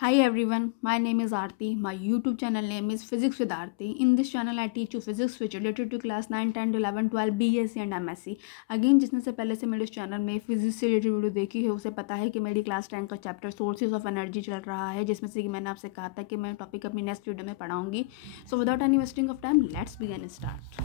Hi everyone, my name is Aarti. My YouTube channel name is Physics with Aarti. In this channel I teach you physics which related to class 9, 10, 11, 12, BSc and MSc. Again जिसने से पहले से मेरे इस channel में physics से related video देखी है उसे पता है कि मेरी क्लास 10 का चैप्टर सोर्सेज ऑफ एनर्जी चल रहा है, जिसमें से कि मैंने आपसे कहा था कि मैं टॉपिक अपनी नेक्स्ट वीडियो में पढ़ाऊंगी. So without any wasting of time let's begin start.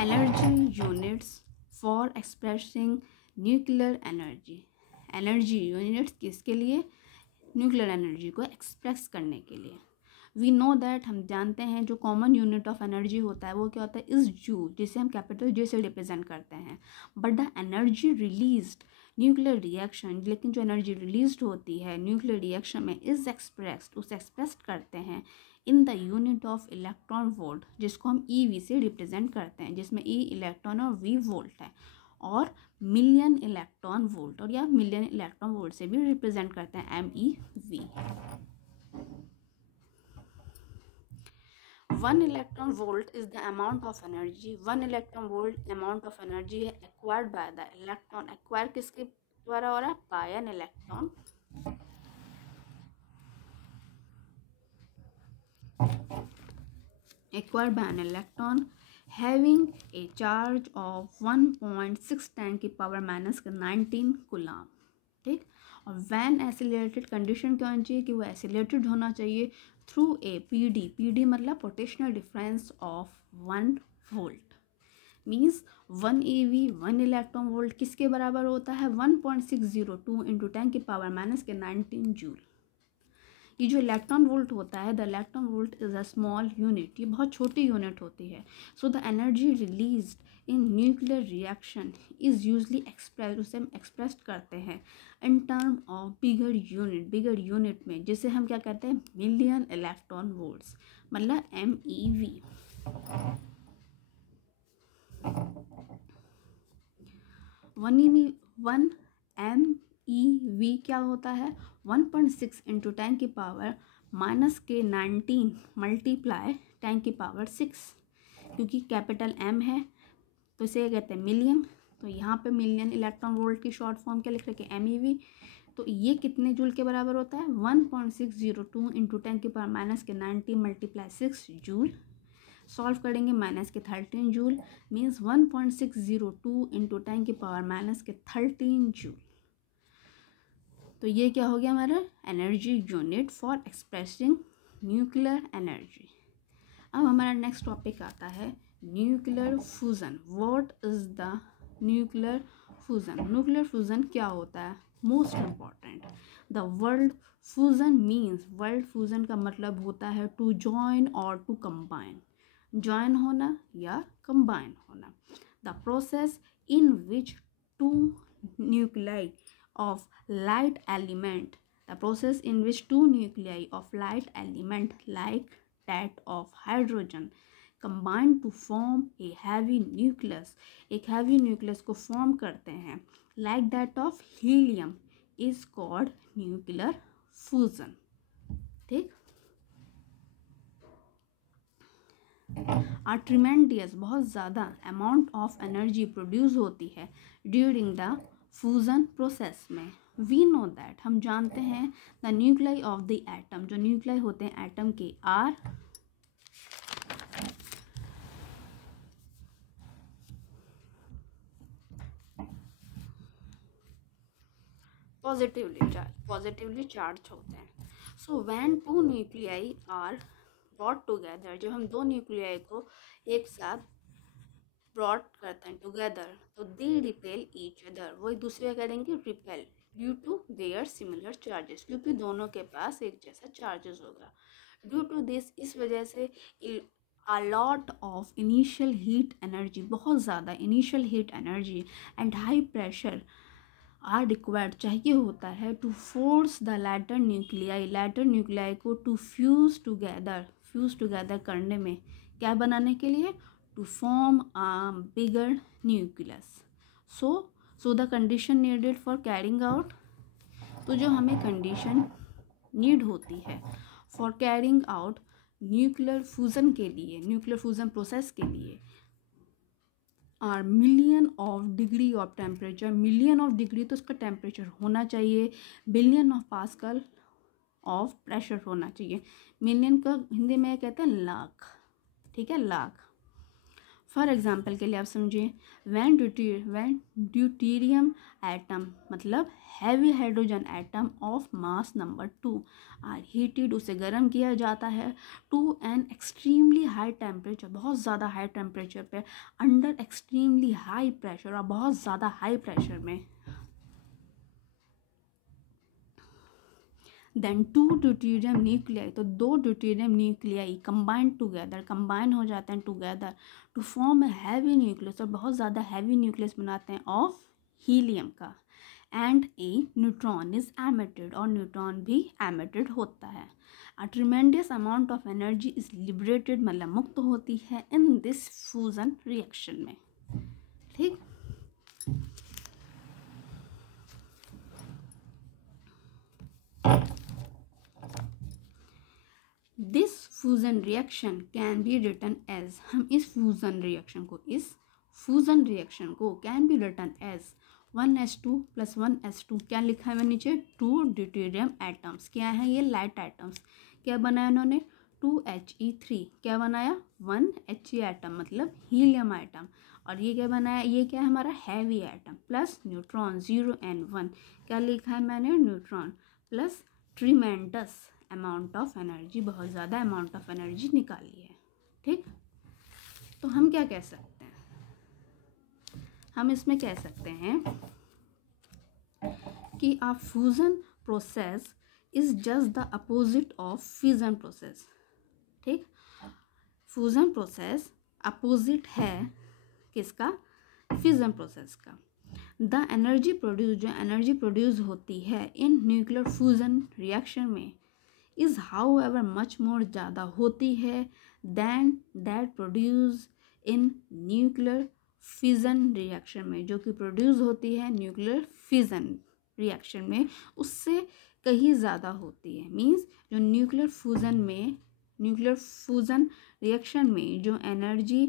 Energy units for expressing nuclear energy. Energy units किसके लिए? न्यूक्लियर एनर्जी को एक्सप्रेस करने के लिए. वी नो दैट, हम जानते हैं जो कॉमन यूनिट ऑफ एनर्जी होता है वो क्या होता है? इस जूल, जिसे हम कैपिटल जे से रिप्रेजेंट करते हैं. But the energy released nuclear reaction, लेकिन जो एनर्जी रिलीज्ड होती है न्यूक्लियर रिएक्शन में इज एक्सप्रेस्ड, उसे एक्सप्रेस करते हैं in the unit of electron volt, जिसको हम ई से रिप्रेजेंट करते हैं, जिसमें ई इलेक्ट्रॉन और वी वोल्ट है, और मिलियन इलेक्ट्रॉन वोल्ट, और या मिलियन इलेक्ट्रॉन वोल्ट से भी रिप्रेजेंट करते हैं, MEV. 1 electron volt is the amount of energy. 1 electron volt amount of energy है acquired by the electron. Acquire किसके द्वारा हो रहा है? By an electron. Acquired by an electron having a charge of 1.6 10 की पावर माइनस 19 कूलम. ठीक. और van acylated condition क्या होनी चाहिए कि वो एसिलेटेड होना चाहिए थ्रू ए PD मतलब potential difference of 1 volt. Means 1 EV 1 electron volt किसके बराबर होता है? 1.602 इंटू 10 की पावर माइनस 19 जूल. ये जो इलेक्ट्रॉन वोल्ट होता है, the electron volt is a small unit, ये बहुत छोटी यूनिट होती है. So the energy released in nuclear reaction is usually express, उसे हम एक्सप्रेस करते हैं in term of bigger unit में, जिसे हम क्या कहते हैं? मिलियन इलेक्ट्रॉन वोल्ट्स, मतलब MEV. 1 MEV क्या होता है? 1.6 इंटू 10 की पावर माइनस के 19 मल्टीप्लाई 10 की पावर 6. क्योंकि कैपिटल M है तो इसे कहते हैं मिलियन. तो यहाँ पे मिलियन इलेक्ट्रॉन वोल्ट की शॉर्ट फॉर्म क्या लिख रखे? MEV. तो ये कितने जूल के बराबर होता है? 1.602 इंटू 10 की पावर माइनस के 90 मल्टीप्लाई 6 जूल. सॉल्व करेंगे माइनस के 13 जूल, मीन्स 1.602 इंटू 10 की पावर माइनस के 13 जूल. तो ये क्या हो गया हमारा? Energy unit for expressing nuclear energy. अब हमारा नेक्स्ट टॉपिक आता है nuclear fusion. What is the nuclear fusion? Nuclear fusion क्या होता है? Most important, the world fusion means, world fusion का मतलब होता है टू जॉइन और टू कंबाइन. जॉइन होना या कंबाइन होना. The process in which two nuclei of light element, the process in which two nuclei of light element like that of hydrogen combine to form a heavy nucleus, एक heavy nucleus को form करते हैं like that of helium is called nuclear fusion. ठीक. A tremendous, बहुत ज़्यादा amount of energy produce होती है during the fusion process में. वी नो दैट, हम जानते हैं the nuclei of the atom, जो न्यूक्लियाई होते हैं एटम के आर पॉजिटिवली चार्ज होते हैं. So when two nuclei are brought together, जब हम दो न्यूक्लियाई को एक साथ ब्रॉट करते हैं टुगेदर, तो दे रिपेल ईच अदर, वो एक दूसरे का करेंगे repel due to their similar charges, क्योंकि दोनों के पास एक जैसा चार्जेस होगा. ड्यू टू दिस, इस वजह से a lot of initial heat energy, बहुत ज़्यादा initial heat energy and high pressure are required, चाहिए होता है to force the latter nuclei को to fuse together करने में, क्या बनाने के लिए? To form a bigger nucleus. So the condition needed for carrying out, तो जो हमें condition need होती है for carrying out nuclear fusion के लिए, न्यूक्लियर फ्यूज़न प्रोसेस के लिए, are million of degree of temperature, million of degree तो उसका टेम्परेचर होना चाहिए, billion of pascal of pressure होना चाहिए। मिलियन का हिंदी में कहते हैं लाख, ठीक है, लाख। फॉर एग्जाम्पल के लिए आप समझिए, वैन ड्यूटेरियम एटम मतलब heavy hydrogen atom of mass number 2 are heated, उसे गर्म किया जाता है to an extremely high temperature, बहुत ज़्यादा हाई टेम्परेचर पे, अंडर एक्सट्रीमली हाई प्रेशर, और बहुत ज़्यादा हाई प्रेशर में। देन 2 ड्यूटेरियम न्यूक्लियाई, तो 2 ड्यूटेरियम न्यूक्लियाई कंबाइन हो जाते हैं together to form a heavy nucleus, और बहुत ज़्यादा हैवी न्यूक्लियस बनाते हैं ऑफ हीलियम का। And a neutron is emitted, और न्यूट्रॉन भी एमिटेड होता है। A tremendous amount of energy is liberated, मतलब मुक्त होती है इन दिस फ्यूजन रिएक्शन में, ठीक। This fusion reaction can be written as, हम इस फ्यूजन रिएक्शन को can be written as 1s2 + 1s2, क्या लिखा है मैं नीचे, 2 ड्यूटेरियम एटम्स, क्या है ये, लाइट एटम्स, क्या बनाया उन्होंने, 2He3, क्या बनाया, 1He एटम मतलब हीलियम एटम, और ये क्या बनाया, ये क्या है हमारा heavy atom, plus neutron 0 and 1, क्या लिखा है मैंने, neutron, plus tremendous amount of energy, बहुत ज़्यादा अमाउंट ऑफ एनर्जी निकाली है, ठीक। तो हम क्या कह सकते हैं, हम इसमें कह सकते हैं कि a fusion process is just the opposite of fission process, ठीक। फ्यूजन प्रोसेस अपोजिट है किसका, फिजन प्रोसेस का। द एनर्जी प्रोड्यूस, जो एनर्जी प्रोड्यूस होती है इन न्यूक्लियर फ्यूजन रिएक्शन में, इज़ हाउएवर मच मोर, ज़्यादा होती है than that produce in nuclear fission reaction में, जो कि प्रोड्यूस होती है न्यूक्लियर फिजन रिएक्शन में, उससे कहीं ज़्यादा होती है। मीन्स जो न्यूक्लियर फ्यूजन रिएक्शन में जो एनर्जी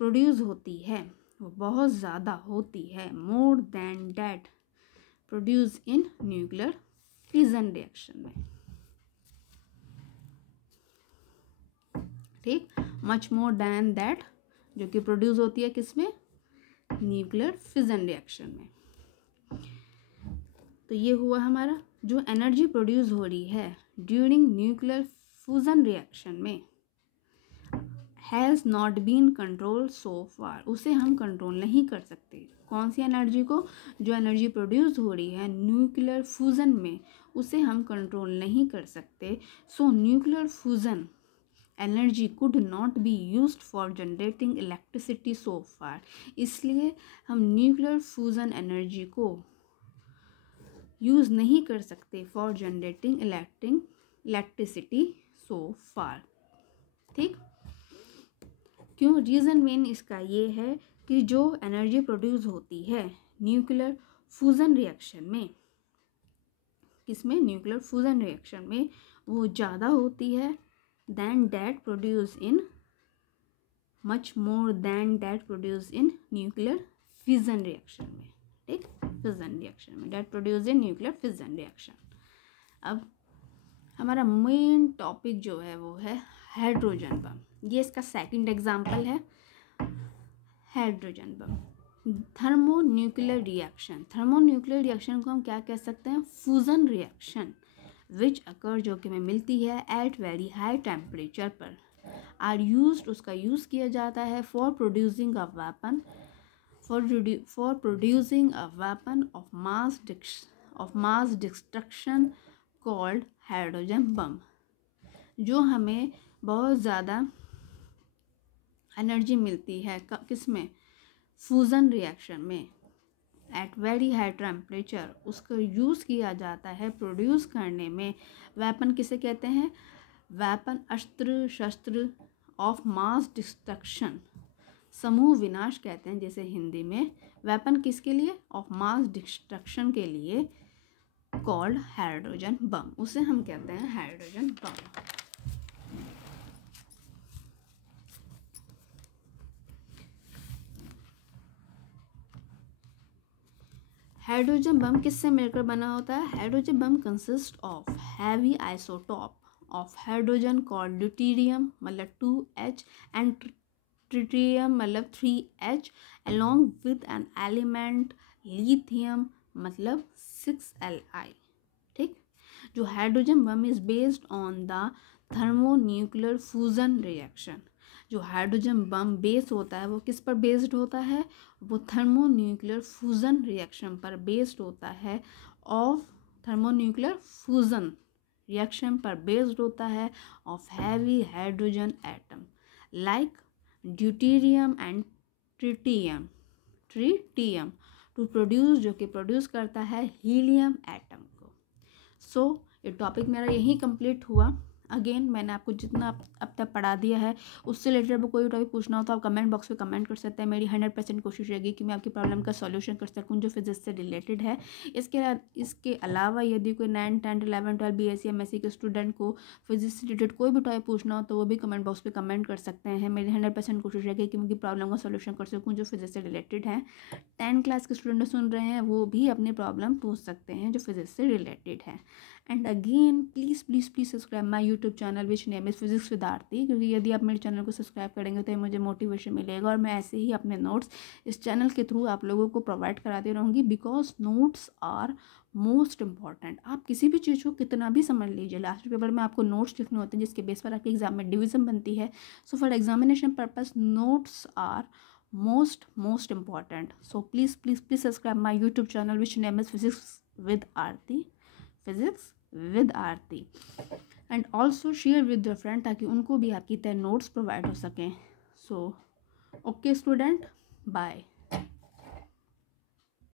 प्रोड्यूस होती है वो बहुत ज़्यादा होती है, more than that produce in nuclear fission reaction में, ठीक। मच मोर दैन दैट जो कि प्रोड्यूस होती है किसमें, न्यूक्लियर फिजन रिएक्शन में। तो ये हुआ हमारा, जो एनर्जी प्रोड्यूस हो रही है ड्यूरिंग न्यूक्लियर फ्यूजन रिएक्शन में has not been control so far, उसे हम कंट्रोल नहीं कर सकते। कौन सी एनर्जी को, जो एनर्जी प्रोड्यूस हो रही है न्यूक्लियर फ्यूजन में, उसे हम कंट्रोल नहीं कर सकते। So nuclear fusion energy could not be used for generating electricity so far, इसलिए हम न्यूक्लियर फ्यूजन एनर्जी को यूज़ नहीं कर सकते for generating electricity so far, ठीक। क्यों, रीज़न मेन इसका ये है कि जो एनर्जी प्रोड्यूस होती है न्यूक्लियर फ्यूजन रिएक्शन में, किसमें, न्यूक्लियर फ्यूजन रिएक्शन में, वो ज़्यादा होती है then that produce in, much more than that produce in nuclear fission reaction में, ठीक, फिजन रिएक्शन में, that produce in nuclear fission reaction. अब हमारा मेन टॉपिक जो है वो है हाइड्रोजन बम, ये इसका सेकंड एग्जाम्पल है, हाइड्रोजन बम। थर्मोन्यूक्लियर रिएक्शन को हम क्या कह सकते हैं, फ्यूजन रिएक्शन विच अकर, जो कि हमें मिलती है एट वेरी हाई टेम्परेचर पर, आर यूज्ड, उसका यूज़ किया जाता है for producing a weapon, for producing a weapon of mass destruction called hydrogen bomb, जो हमें बहुत ज़्यादा एनर्जी मिलती है किसमें, फ्यूजन रिएक्शन में एट वेरी हाई टेम्परेचर, उसका यूज़ किया जाता है प्रोड्यूस करने में। वेपन किसे कहते हैं, वेपन अस्त्र शस्त्र ऑफ मास डिस्ट्रक्शन, समूह विनाश कहते हैं जैसे हिंदी में, वेपन किसके लिए, ऑफ मास डिस्ट्रक्शन के लिए, कॉल्ड हाइड्रोजन बम, उसे हम कहते हैं हाइड्रोजन बम। हाइड्रोजन बम किससे मिलकर बना होता है? Hydrogen bomb consist of heavy isotope of hydrogen called deuterium मतलब 2H एंड ट्रिटियम मतलब 3H along with an element lithium मतलब 6Li। ठीक, जो hydrogen bomb is based on the thermonuclear fusion reaction. जो हाइड्रोजन बम बेस होता है वो किस पर बेस्ड होता है? वो थर्मोन्यूक्लियर फ्यूजन रिएक्शन पर बेस्ड होता है। ऑफ थर्मोन्यूक्लियर फ्यूजन रिएक्शन पर बेस्ड होता है of heavy hydrogen atom like deuterium and tritium to produce, जो कि प्रोड्यूस करता है हीलियम एटम को। सो ये टॉपिक मेरा यही कंप्लीट हुआ। अगेन मैंने आपको जितना अब तक पढ़ा दिया है उससे रिलेटेड कोई भी टॉपिक पूछना हो तो आप कमेंट बॉक्स में कमेंट कर सकते हैं। मेरी 100% कोशिश रहेगी कि मैं आपकी प्रॉब्लम का सॉल्यूशन कर सकूं जो फिजिक्स से रिलेटेड है। इसके अलावा यदि कोई 9, 10, 11, 12 BSc MSc के स्टूडेंट को फिजिक्स से रिलेटेड कोई भी टॉपिक पूछना हो तो वो भी कमेंट बॉक्स में कमेंट कर सकते हैं। मेरी 100% कोशिश रहेगी कि मैं उनकी प्रॉब्लम का सॉल्यूशन कर सकूँ जो फिजिक्स से रिलेटेड है। 10 क्लास के स्टूडेंट सुन रहे हैं वो भी अपनी प्रॉब्लम पूछ सकते हैं जो फिजिक्स से रिलेटेड है। And again please subscribe my YouTube channel which name is physics with Aarti, क्योंकि यदि आप मेरे चैनल को सब्सक्राइब करेंगे तो मुझे मोटिवेशन मिलेगा और मैं ऐसे ही अपने नोट्स इस चैनल के थ्रू आप लोगों को प्रोवाइड कराती रहूँगी। Because notes are most important. आप किसी भी चीज़ को कितना भी समझ लीजिए, लास्ट पेपर में आपको नोट्स लिखने होते हैं जिसके बेस पर आपके एग्जाम में डिवीजन बनती है। So for examination purpose notes are most important. So please subscribe my YouTube channel which name is physics with Aarti and also share with your friend ताकि उनको भी आपकी तरह नोट्स प्रोवाइड हो सकें। So okay student, bye.